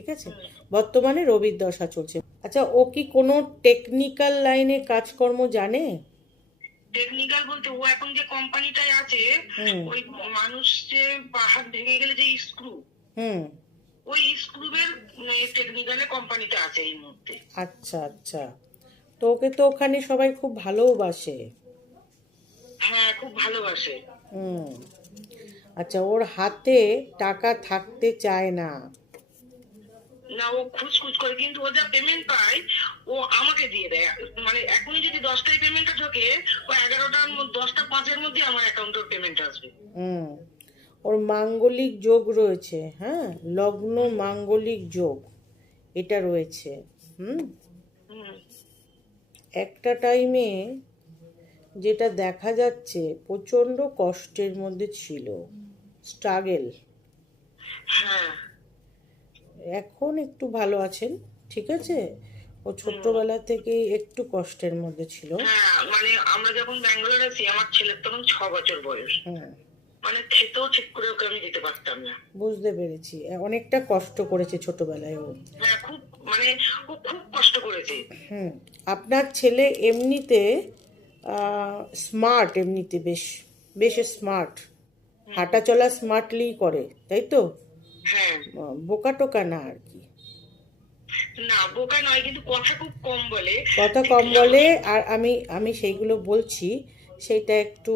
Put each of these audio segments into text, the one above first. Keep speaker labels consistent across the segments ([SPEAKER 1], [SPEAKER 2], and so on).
[SPEAKER 1] ঠিক আছে? বর্তমানে রবির দশা চলছে। আচ্ছা ও কি কোনো টেকনিক্যাল লাইনে কাজকর্ম জানে?
[SPEAKER 2] টেকনিক্যাল বলতে ও এখন যে কোম্পানিটায় আছে ওই মানুষ যে হাত ভেঙে গেলে যে স্ক্রু
[SPEAKER 1] হুম।
[SPEAKER 2] ওই স্ক্রুবের টেকনিক্যালে কোম্পানিতে আছে এই মুহূর্তে।
[SPEAKER 1] আচ্ছা আচ্ছা। তো ওকে তো ওখানে সবাই খুব ভালোবাসে
[SPEAKER 2] হ্যাঁ খুব ভালোবাসে।
[SPEAKER 1] হুম। আচ্ছা ওর হাতে টাকা থাকতে চায় না।
[SPEAKER 2] না ও খুচখুচ করে কিন্তু ও যা পেমেন্ট পায় ও আমাকে দিয়ে দেয়। মানে এখনই যদি দশটায় পেমেন্টটা ঢোকে ও এগারোটার মধ্যে দশটা পাঁচের মধ্যে আমার অ্যাকাউন্টের পেমেন্ট আসবে।
[SPEAKER 1] হুম। ওর মাঙ্গলিক যোগ রয়েছে হ্যাঁ? লগ্ন মাঙ্গলিক যোগ এটা রয়েছে হুম?
[SPEAKER 2] হুম।
[SPEAKER 1] একটা টাইমে যেটা দেখা যাচ্ছে প্রচণ্ড কষ্টের মধ্যে ছিল স্ট্রাগেল
[SPEAKER 2] হ্যাঁ।
[SPEAKER 1] এখন একটু ভালো আছেন ঠিক আছে? ও ছোট্টবেলা থেকেই একটু কষ্টের মধ্যে ছিল।
[SPEAKER 2] হ্যাঁ মানে আমরা যখন ব্যাঙ্গালোর আছি আমার ছেলের তখন ছ বছর বয়স। মানে খেতেও ঠিক করে ওকে আমি দিতে পারতাম না।
[SPEAKER 1] বুঝতে পেরেছি। অনেকটা কষ্ট করেছে ছোটবেলায় ও।
[SPEAKER 2] হ্যাঁ খুব মানে ও খুব কষ্ট করেছে।
[SPEAKER 1] হুম। আপনার ছেলে এমনিতে স্মার্ট এমনিতে বেশ বেশ স্মার্ট হাঁটা চলা স্মার্টলি করে তাই তো?
[SPEAKER 2] হ্যাঁ।
[SPEAKER 1] বোকা টোকা না আর কি।
[SPEAKER 2] না বোকা নয় কিন্তু কথা খুব কম বলে।
[SPEAKER 1] কথা কম বলে আর আমি আমি সেইগুলো বলছি সেইটা একটু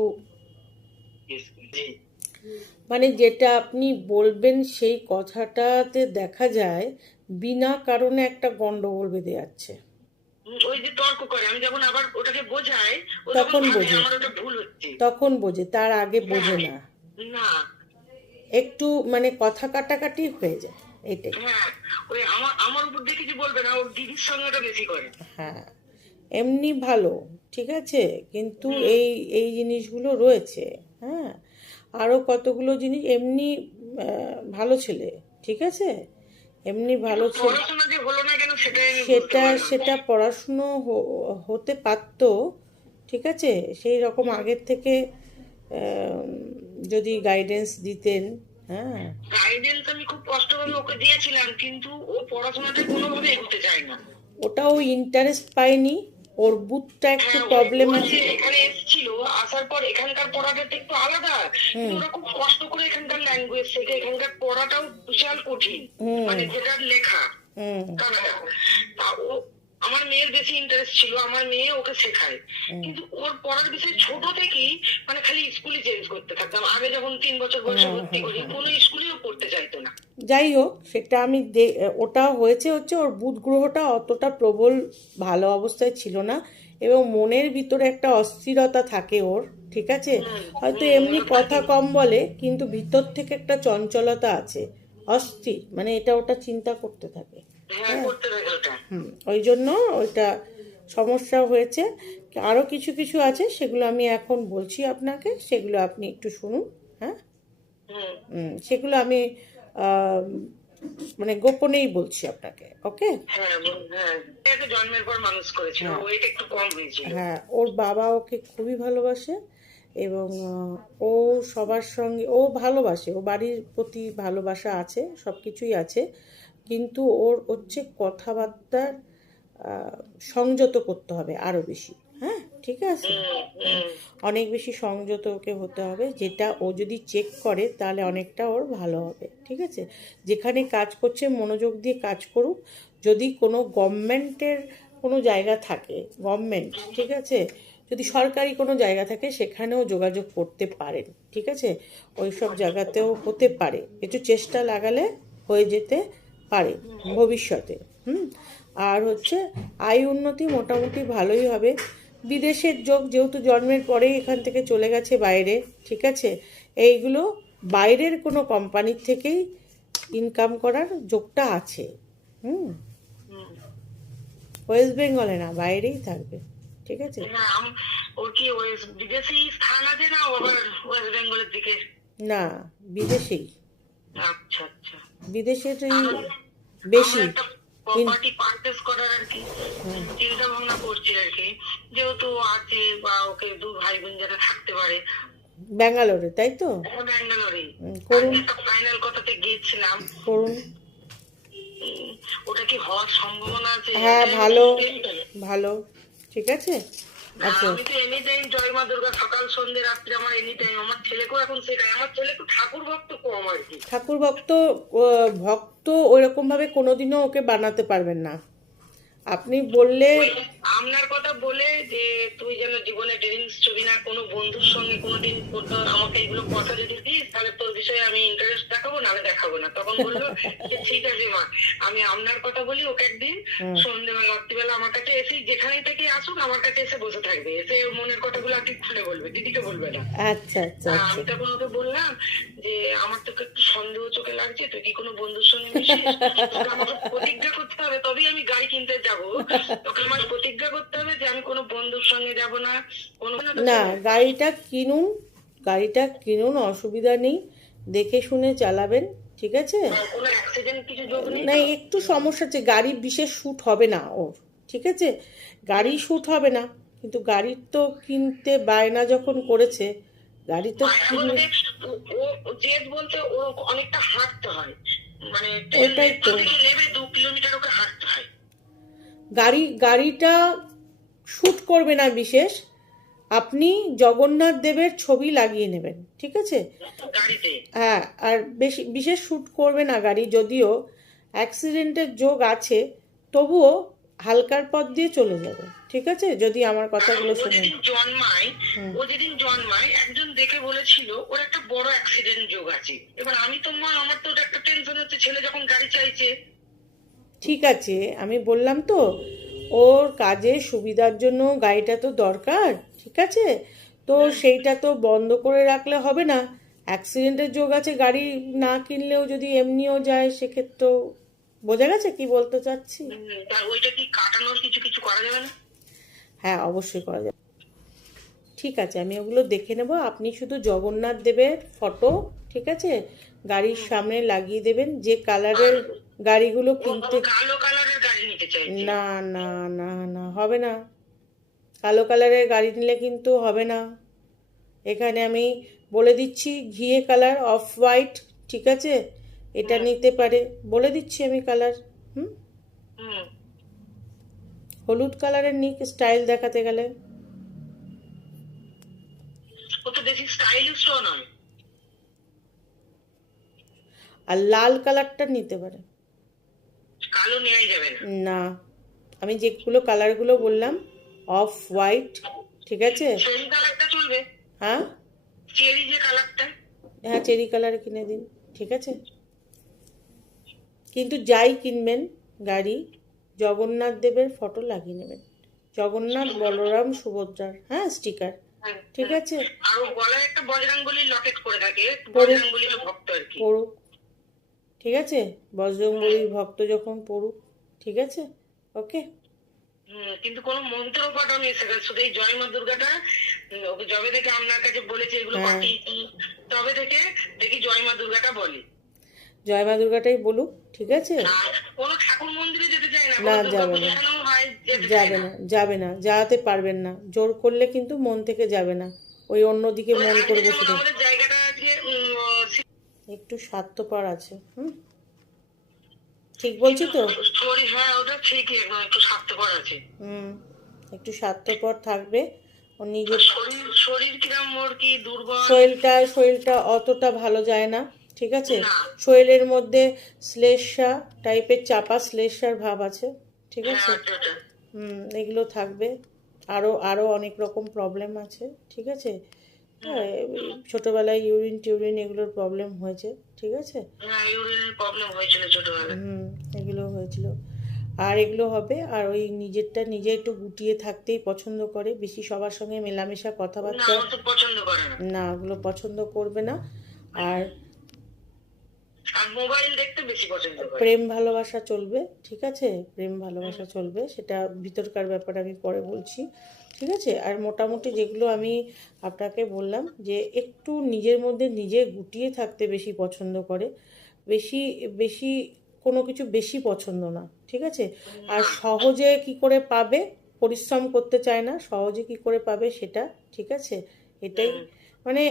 [SPEAKER 1] মানে যেটা আপনি বলবেন সেই কথাটাতে দেখা যায় বিনা কারণে একটা গন্ডগোল বেঁধে যাচ্ছে।
[SPEAKER 2] ওই যে তর্ক করে আমি যখন আবার ওটাকে বোঝাই
[SPEAKER 1] তখন বোঝে। তখন বোঝে তার আগে বোঝে না।
[SPEAKER 2] না
[SPEAKER 1] একটু মানে কথা কাটাকাটি হয়ে যায় এটাই।
[SPEAKER 2] হ্যাঁ ওই আমার আমার উপর দিয়ে কিছু বলবে না ওর দিদির সঙ্গে ওটা বেশি করে।
[SPEAKER 1] হ্যাঁ এমনি ভালো ঠিক আছে? কিন্তু এই এই জিনিসগুলো রয়েছে হ্যাঁ? আরও কতগুলো জিনিস এমনি ভালো ছেলে ঠিক আছে? এমনি ভালো ছেলে। সেটা সেটা পড়াশুনো হতে পারতো ঠিক আছে? সেই রকম আগের থেকে যদি গাইডেন্স দিতেন হ্যাঁ।
[SPEAKER 2] গাইডেন্স আমি খুব কষ্ট করে ওকে দিয়েছিলাম কিন্তু ও পড়াশোনাটা কোনোভাবে এগোতে চায় না।
[SPEAKER 1] ওটাও ইন্টারেস্ট পায়নি ওর বুথটা একটু
[SPEAKER 2] হ্যাঁ,
[SPEAKER 1] প্রবলেম আছে।
[SPEAKER 2] এখানে এসেছিল আসার পর এখানকার পড়াটা একটু আলাদা। ওরা খুব কষ্ট করে এখানকার ল্যাঙ্গুয়েজ শেখে এখানকার পড়াটাও বিশাল কঠিন। মানে যেটার লেখা। তা ও আমার মেয়ের বেশি ইন্টারেস্ট ছিল আমার মেয়ে ওকে শেখায়। কিন্তু ওর পড়ার বিষয় ছোট থেকেই মানে খালি স্কুলে চেঞ্জ করতে থাকতাম। আগে যখন তিন বছর বয়সে ভর্তি করি কোনো স্কুলেও পড়তে চাইতো না।
[SPEAKER 1] যাই হোক সেটা আমি ওটা হয়েছে হচ্ছে ওর বুধ গ্রহটা অতটা প্রবল ভালো অবস্থায় ছিল না এবং মনের ভিতরে একটা অস্থিরতা থাকে ওর ঠিক আছে? হয়তো এমনি কথা কম বলে কিন্তু ভিতর থেকে একটা চঞ্চলতা আছে। অস্থির মানে এটা ওটা চিন্তা করতে থাকে।
[SPEAKER 2] হ্যাঁ
[SPEAKER 1] হুম ওই জন্য ওইটা সমস্যা হয়েছে। আরও কিছু কিছু আছে সেগুলো আমি এখন বলছি আপনাকে সেগুলো আপনি একটু শুনুন হ্যাঁ? সেগুলো আমি মানে গোপনেই বলছি আপনাকে ওকে?
[SPEAKER 2] হ্যাঁ বল- হ্যাঁ। একে জন্মের পর মানুষ করেছিল ওয়েট একটু কম হয়েছিল।
[SPEAKER 1] হ্যাঁ ওর বাবা ওকে খুবই ভালোবাসে এবং ও সবার সঙ্গে ও ভালোবাসে ও বাড়ির প্রতি ভালোবাসা আছে সব কিছুই আছে। কিন্তু ওর হচ্ছে কথাবার্তার সংযত করতে হবে আরও বেশি। হ্যাঁ ঠিক আছে? অনেক বেশি সংযত ওকে হতে হবে। যেটা ও যদি চেক করে, তাহলে অনেকটা ওর ভালো হবে। ঠিক আছে? যেখানে কাজ করছে, মনোযোগ দিয়ে কাজ করুক। যদি কোনো গভর্নমেন্টের কোনো জায়গা থাকে, গভর্নমেন্ট, ঠিক আছে? যদি সরকারি কোনো জায়গা থাকে, সেখানেও যোগাযোগ করতে পারেন। ঠিক আছে? ওই সব জায়গাতেও হতে পারে। একটু চেষ্টা লাগালে হয়ে যেতে পারে ভবিষ্যতে হুম? আর হচ্ছে আয় উন্নতি মোটামুটি ভালোই হবে। বিদেশের যোগ যেহেতু জন্মের পরেই এখান থেকে চলে গেছে বাইরে ঠিক আছে? এইগুলো বাইরের কোনো কোম্পানির থেকেই ইনকাম করার যোগটা আছে হুম? ওয়েস্ট বেঙ্গলে না বাইরেই থাকবে ঠিক আছে?
[SPEAKER 2] না
[SPEAKER 1] বিদেশেই
[SPEAKER 2] আচ্ছা আচ্ছা।
[SPEAKER 1] বিদেশের বেশি।
[SPEAKER 2] প্রপার্টি পারচেস করার আর কি চিন্তা ভাবনা করছি আর কি। যেহেতু আছে বা ওকে দু ভাই বোন যারা থাকতে পারে।
[SPEAKER 1] ব্যাঙ্গালোরে তাই তো?
[SPEAKER 2] ব্যাঙ্গালোরে।
[SPEAKER 1] করুন।
[SPEAKER 2] একটা ফাইনাল কথাতে গিয়েছিলাম।
[SPEAKER 1] করুন।
[SPEAKER 2] উম, কি হওয়ার সম্ভাবনা আছে?
[SPEAKER 1] হ্যাঁ ভালো। ভালো ঠিক আছে? আচ্ছা।
[SPEAKER 2] আমি তো এনি টাইম জয় মা দুর্গা সকাল সন্ধ্যে রাত্রে আমার এনি টাইম আমার ছেলেকেও এখন সেটাই। আমার ছেলে তো ঠাকুর ভক্ত কম আর কি।
[SPEAKER 1] ঠাকুর ভক্ত ভক্ত ওইরকম ভাবে কোনোদিনও ওকে বানাতে পারবেন না। আপনি বললে
[SPEAKER 2] ওই কথা বলে যে তুই যেন জীবনে ড্রিঙ্কস ছবি না কোনো বন্ধুর সঙ্গে কোনোদিন কোথাও আমাকে এগুলো কথা যদি দিস তাহলে তোর বিষয়ে আমি ইন্টারেস্ট দেখাবো নাহলে দেখাবো না। তখন বলল যে ঠিক আছে মা আমি আপনার কথা বলি ওকে একদিন। সন্ধ্যেবেলা রাত্রিবেলা আমার কাছে এসে যেখানেই থেকে আসুক আমার কাছে এসে বসে থাকবে। এসে ওর মনের কথাগুলো আর কি খুলে বলবে দিদিকে বলবে না।
[SPEAKER 1] আচ্ছা আচ্ছা আচ্ছা।
[SPEAKER 2] আমি তখন ওকে বললাম যে আমার তোকে একটু সন্দেহ চোখে লাগছে তুই কি কোনো বন্ধুর সঙ্গে মিশিস? আমাকে প্রতিজ্ঞা করতে আমি গাড়ি কিনতে যাব। তোকে আমার প্রতিজ্ঞা করতে হবে যে আমি কোনো বন্ধুর সঙ্গে যাব না। কোনো
[SPEAKER 1] না গাড়িটা কিনুন গাড়িটা কিনুন অসুবিধা নেই। দেখে শুনে চালাবেন ঠিক আছে? না একটু সমস্যা আছে গাড়ি বিশেষ শ্যুট হবে না ওর ঠিক আছে? গাড়ি শ্যুট হবে না কিন্তু গাড়ির তো কিনতে বায়না যখন করেছে গাড়ি তো
[SPEAKER 2] জেদ বলতে অনেকটা হাঁটতে হয়। মানে
[SPEAKER 1] ওটাই তো।
[SPEAKER 2] নেবে দু কিলোমিটার ওকে হাঁটতে হয়।
[SPEAKER 1] গাড়ি গাড়িটা শ্যুট করবে না বিশেষ। আপনি জগন্নাথ দেবের ছবি লাগিয়ে নেবেন ঠিক আছে? হ্যাঁ আর বেশি বিশেষ শ্যুট করবে না গাড়ি যদিও অ্যাক্সিডেন্টের যোগ আছে। তবুও হালকার পথ দিয়ে চলে যাবে ঠিক আছে? যদি আমার কথাগুলো
[SPEAKER 2] শুনে জন্মায় ও যেদিন জন্মায় একজন দেখে বলেছিল ওর একটা বড় অ্যাক্সিডেন্ট যোগ আছে। এবার আমি তো মা আমার তো একটা টেনশন হচ্ছে ছেলে যখন গাড়ি চাইছে
[SPEAKER 1] ঠিক আছে আমি বললাম তো ওর কাজের সুবিধার জন্য গাড়িটা তো দরকার ঠিক আছে? তো সেইটা তো বন্ধ করে রাখলে হবে না। অ্যাক্সিডেন্টের যোগ আছে গাড়ি না কিনলেও যদি এমনিও যায় সেক্ষেত্রেও বোঝা গেছে? কি বলতে চাচ্ছি?
[SPEAKER 2] ওইটা কি কাটানোর কিছু কিছু করা যাবে না?
[SPEAKER 1] হ্যাঁ অবশ্যই করা যাবে। ঠিক আছে আমি ওগুলো দেখে নেব। আপনি শুধু জগন্নাথ দেবের ফটো ঠিক আছে? গাড়ির সামনে লাগিয়ে দেবেন। যে কালারের গাড়িগুলো কিনতে না না না না হবে না। কালো কালারের গাড়ি নিলে কিন্তু হবে না। এখানে আমি বলে দিচ্ছি ঘিয়ে কালার অফ হোয়াইট ঠিক আছে? এটা নিতে পারে। বলে দিচ্ছি আমি কালার হুম?
[SPEAKER 2] হুম
[SPEAKER 1] হলুদ কালারের নিক স্টাইল দেখাতে গেলে। আর লাল কালারটা নিতে পারে।
[SPEAKER 2] কালো নেওয়াই যাবে না।
[SPEAKER 1] আমি যেগুলো কালারগুলো বললাম অফ হোয়াইট ঠিক আছে? হ্যাঁ?
[SPEAKER 2] চেরি যে কালারটা।
[SPEAKER 1] হ্যাঁ চেরি কালার কিনে দিন ঠিক আছে? কিন্তু যাই কিনবেন গাড়ি জগন্নাথ দেবের ফটো লাগিয়ে নেবেন। জগন্নাথ বলরাম সুভদ্রার হ্যাঁ স্টিকার
[SPEAKER 2] হ্যাঁ,
[SPEAKER 1] ঠিক আছে?
[SPEAKER 2] আর গলায় একটা বজরাঙ্গলির লকেট করে থাকে
[SPEAKER 1] পরে-
[SPEAKER 2] ভক্ত আর কি।
[SPEAKER 1] পড়ুক ঠিক আছে? বজরংবলীর ভক্ত যখন পড়ুক ঠিক আছে? ওকে?
[SPEAKER 2] কিন্তু কোনো মন্ত্র নেই সেখানে শুধু এই জয় মা দুর্গাটা যবে থেকে আপনার কাছে বলেছে এগুলো
[SPEAKER 1] হ্যাঁ।
[SPEAKER 2] তবে থেকে দেখি জয় মা দুর্গাটা বলি।
[SPEAKER 1] জয় মা দুর্গাটাই বলুক ঠিক আছে?
[SPEAKER 2] না
[SPEAKER 1] যাবে না। যাবে
[SPEAKER 2] না।
[SPEAKER 1] যাবে না যাতে পারবেন না। জোর করলে কিন্তু মন থেকে যাবে না। ওই অন্যদিকে মন
[SPEAKER 2] আগে
[SPEAKER 1] করে
[SPEAKER 2] যেমন
[SPEAKER 1] বসে থাকবে।
[SPEAKER 2] আমাদের জায়গাটা আছে উম,
[SPEAKER 1] একটু স্বার্থপর আছে হুম? ঠিক বলছি তো?
[SPEAKER 2] হ্যাঁ
[SPEAKER 1] হুম একটু স্বার্থপর থাকবে। ও নিজের শরীরটা শরীরটা অতটা ভালো যায় না। ঠিক আছে। শরীরের মধ্যে শ্লেষা টাইপের চাপা শ্লেষার ভাব আছে ঠিক
[SPEAKER 2] হ্যাঁ
[SPEAKER 1] আছে। হুম এগুলো থাকবে। আরও আরও অনেক রকম প্রবলেম আছে ঠিক আছে? হ্যাঁ। এই ছোটবেলায় ইউরিন টিউরিন এগুলোর প্রবলেম হয়েছে ঠিক আছে?
[SPEAKER 2] হ্যাঁ
[SPEAKER 1] হুম এগুলো হয়েছিল। আর এগুলো হবে আর ওই নিজেরটা নিজে একটু গুটিয়ে থাকতেই পছন্দ করে বেশি সবার সঙ্গে মেলামেশা কথাবার্তা
[SPEAKER 2] না
[SPEAKER 1] ওগুলো পছন্দ করবে না। আর
[SPEAKER 2] মোবাইল দেখতে বেশি পছন্দ
[SPEAKER 1] প্রেম ভালোবাসা চলবে ঠিক আছে? প্রেম ভালোবাসা চলবে সেটা ভিতরকার ব্যাপারে আমি পরে বলছি ঠিক আছে? আর মোটামুটি যেগুলো আমি আপনাকে বললাম যে একটু নিজের মধ্যে নিজে গুটিয়ে থাকতে বেশি পছন্দ করে বেশি বেশি কোনো কিছু বেশি পছন্দ না ঠিক আছে? আর সহজে কি করে পাবে পরিশ্রম করতে চায় না সহজে কি করে পাবে সেটা ঠিক আছে? এটাই মানে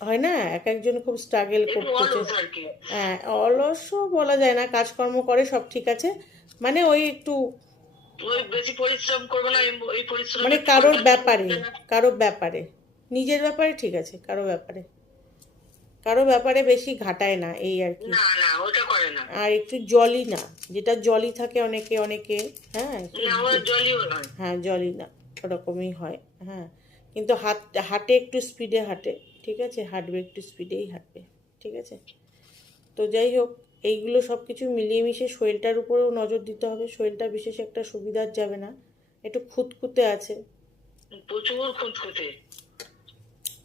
[SPEAKER 1] হয় না? এক একজন খুব স্ট্রাগল করতেছে। হ্যাঁ অলসও বলা যায় না কাজকর্ম করে সব ঠিক আছে। মানে ওই একটু মানে কারোর ব্যাপারে কারোর ব্যাপারে। নিজের ব্যাপারে ঠিক আছে কারও ব্যাপারে। কারও ব্যাপারে বেশি ঘাটায় না এই আর কি।
[SPEAKER 2] করে
[SPEAKER 1] আর একটু জলই না যেটা জলই থাকে অনেকে অনেকে হ্যাঁ হ্যাঁ জলই না ওরকমই হয় হ্যাঁ। কিন্তু হাত হাটে একটু স্পিডে হাঁটে। ঠিক আছে? হাঁটবে একটু স্পিডেই হাঁটবে ঠিক আছে? তো যাই হোক এইগুলো সব কিছু মিলিয়ে মিশিয়ে শরীরটার উপরেও নজর দিতে হবে। শরীরটা বিশেষ একটা সুবিধার যাবে না। একটু খুঁতখুঁতে আছে।
[SPEAKER 2] প্রচুর খুঁতখুঁতে।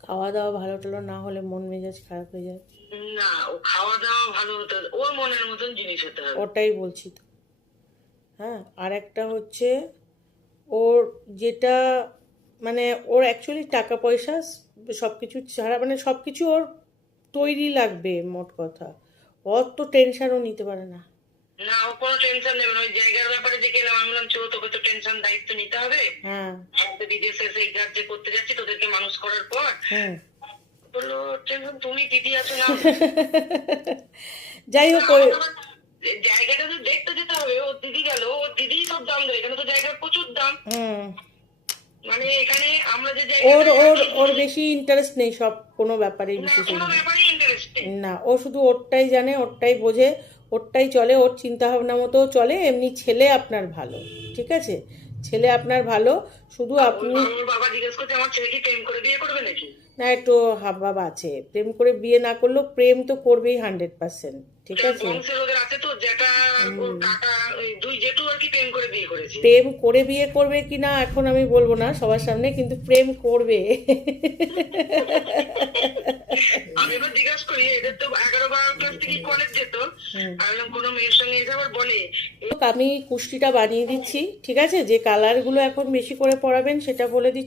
[SPEAKER 1] খাওয়া দাওয়া ভালো টালো না হলে মন মেজাজ খারাপ হয়ে যায়।
[SPEAKER 2] না ও খাওয়া দাওয়া ভালো হতে ওর মনের মতন জিনিস হতে হবে।
[SPEAKER 1] ওটাই বলছি তো। হ্যাঁ আর একটা হচ্ছে ওর যেটা মানে ওর অ্যাকচুয়ালি টাকা পয়সা সব কিছু ছাড়া মানে সব কিছু ওর তৈরি লাগবে মোট কথা। ওর তো টেনশনও নিতে পারে না।
[SPEAKER 2] না ও কোনো টেনশন নেবে না। ওই জায়গার ব্যাপারে যে গেলাম আমি বললাম চলো তোকে তো টেনশন দায়িত্ব নিতে হবে।
[SPEAKER 1] হ্যাঁ।
[SPEAKER 2] তো বিদেশে সেই কাজ যে করতে যাচ্ছি তোদেরকে মানুষ করার পর
[SPEAKER 1] হুম
[SPEAKER 2] বলল টেনশন তুমি দিদি আছো না?
[SPEAKER 1] যাই হোক
[SPEAKER 2] জায়গাটা তো দেখতে যেতে হবে। ও দিদি গেল ও দিদি সব দাম দেবে। এখানে তো জায়গার প্রচুর দাম।
[SPEAKER 1] হুম।
[SPEAKER 2] মানে এখানে আমরা যে
[SPEAKER 1] ওর ওর ওর বেশি ইন্টারেস্ট নেই সব কোনো ব্যাপারেই
[SPEAKER 2] না,
[SPEAKER 1] বিশেষ
[SPEAKER 2] ব্যাপারে
[SPEAKER 1] না ও শুধু ওরটাই জানে ওরটাই বোঝে ওরটাই চলে ওর চিন্তা ভাবনা মতো চলে এমনি ছেলে আপনার ভালো ঠিক আছে? ছেলে আপনার ভালো শুধু আপনি
[SPEAKER 2] বাবা জিজ্ঞেস করছে আমার ছেলে কি প্রেম করে বিয়ে করবে নাকি?
[SPEAKER 1] না একটু হাবভাব আছে। প্রেম করে বিয়ে না করলেও প্রেম তো করবেই হান্ড্রেড পার্সেন্ট ঠিক আছে?
[SPEAKER 2] প্রেম করে বিয়ে
[SPEAKER 1] করবে কি না এখন আমি বলব না সবার সামনে কিন্তু প্রেম করবে।
[SPEAKER 2] আমি এবার জিজ্ঞাসা করি এদের তো এগারো বারো ক্লাস থেকে কলেজ যেত আর কোনো মেয়ের সঙ্গে আবার বলে?
[SPEAKER 1] আমি কুষ্টিটা বানিয়ে দিচ্ছি ঠিক আছে? যে কালারগুলো এখন বেশি করে পড়াবেন সেটা বলে দিচ্ছি।